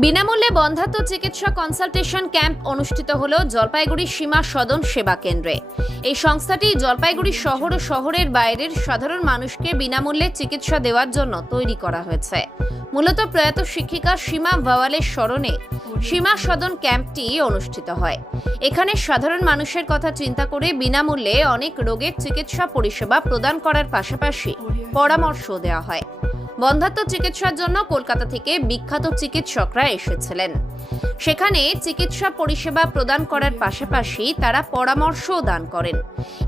বিনামূল্যে বন্ধাত্ম চিকিৎসা consultation camp অনুষ্ঠিত হল জলপাইগুড়ি সীমা সদন সেবা কেন্দ্রে। এই সংস্থাটি জলপাইগুড়ি শহর ও শহরের বাইরের সাধারণ মানুষকে বিনামূল্যে চিকিৎসা দেওয়ার জন্য তৈরি করা হয়েছে। মূলত প্রয়াত শিক্ষিকা সীমা ভাওয়ালের স্মরণে সীমা সদন ক্যাম্পটি অনুষ্ঠিত হয়। এখানে সাধারণ মানুষের কথা চিন্তা করে বিনামূল্যে অনেক রোগের চিকিৎসা পরিষেবা প্রদান করার পাশাপাশি পরামর্শ দেওয়া হয়। বন্ধাত্ম চিকিৎসার জন্য কলকাতা থেকে বিখ্যাত চিকিৎসকরা এসেছিলেন। সেখানে চিকিৎসা পরিষেবা প্রদান করার পাশাপাশি তারা পরামর্শও দান করেন।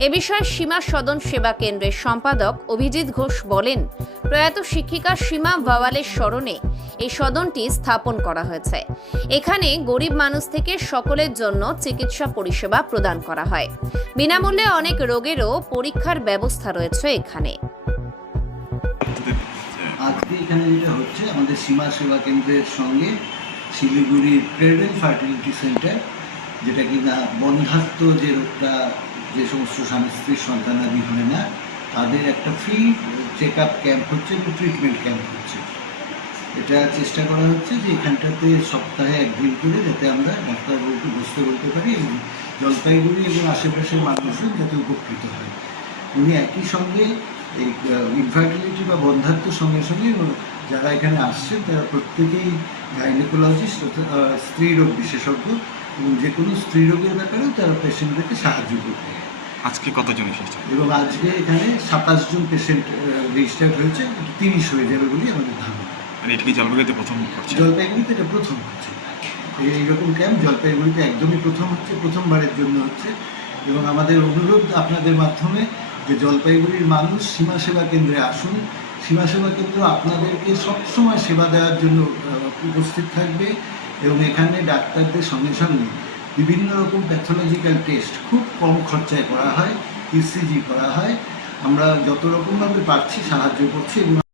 এ বিষয়ে সীমা সদন সেবা কেন্দ্রের সম্পাদক অভিজিৎ ঘোষ বলেন, প্রয়াত শিক্ষিকা সীমা ভাওয়ালের স্মরণে এই সদনটি স্থাপন করা হয়েছে। এখানে গরিব মানুষ থেকে সকলের জন্য চিকিৎসা পরিষেবা প্রদান করা হয়। বিনামূল্যে অনেক রোগেরও পরীক্ষার ব্যবস্থা রয়েছে এখানে। আজকে এখানে যেটা হচ্ছে, আমাদের সীমা সেবা কেন্দ্রের সঙ্গে শিলিগুড়ির ক্রেডেল ফার্টিলিটি সেন্টার, যেটা কিনা বন্ধাত্ম যে রোগটা, যে সমস্ত স্বামী স্ত্রীর সন্তানাদি হয় না, তাদের একটা ফ্রি চেক আপ ক্যাম্প হচ্ছে এবং ট্রিটমেন্ট ক্যাম্প হচ্ছে। এটা চেষ্টা করা হচ্ছে যে এখানটাতে সপ্তাহে একদিন করে যাতে আমরা ডাক্তারবাবুকে বসতে বলতে পারি এবং জলপাইগুড়ি এবং আশেপাশের মানুষজন যাতে উপকৃত হয়। উনি একই সঙ্গে এই ইনফার্টিলিটি বা বন্ধাত্ম সঙ্গে সঙ্গে যারা এখানে আসছেন তারা প্রত্যেকেই গাইনোকোলজিস্ট স্ত্রী রোগ বিশেষজ্ঞ এবং যে কোনো স্ত্রী রোগের ব্যাপারেও তারা পেশেন্টদেরকে সাহায্য করবে আজকে কতজন এসেছে? এবং আজকে এখানে সাতাশ জন পেশেন্ট রেজিস্টার্ড হয়েছে তিরিশ হয়ে যাবে বলেই আমাদের ধারণা। আর এটা কি জলপাইগুড়িতে প্রথম করছে? জলপাইগুড়িতে এটা প্রথম হচ্ছে। এইরকম ক্যাম্প জলপাইগুড়িতে একদমই প্রথম হচ্ছে প্রথমবারের জন্য হচ্ছে। এবং আমাদের অনুরোধ আপনাদের মাধ্যমে যে জলপাইগুড়ির মানুষ সীমা সেবা কেন্দ্রে আসুন। সীমা সেবা কেন্দ্র আপনাদেরকে সবসময় সেবা দেওয়ার জন্য উপস্থিত থাকবে এবং এখানে ডাক্তারদের সঙ্গে সঙ্গে বিভিন্ন রকম প্যাথোলজিক্যাল টেস্ট খুব কম খরচায় করা হয়, ইসিজি করা হয়। আমরা যত রকমভাবে পারছি সাহায্য করছি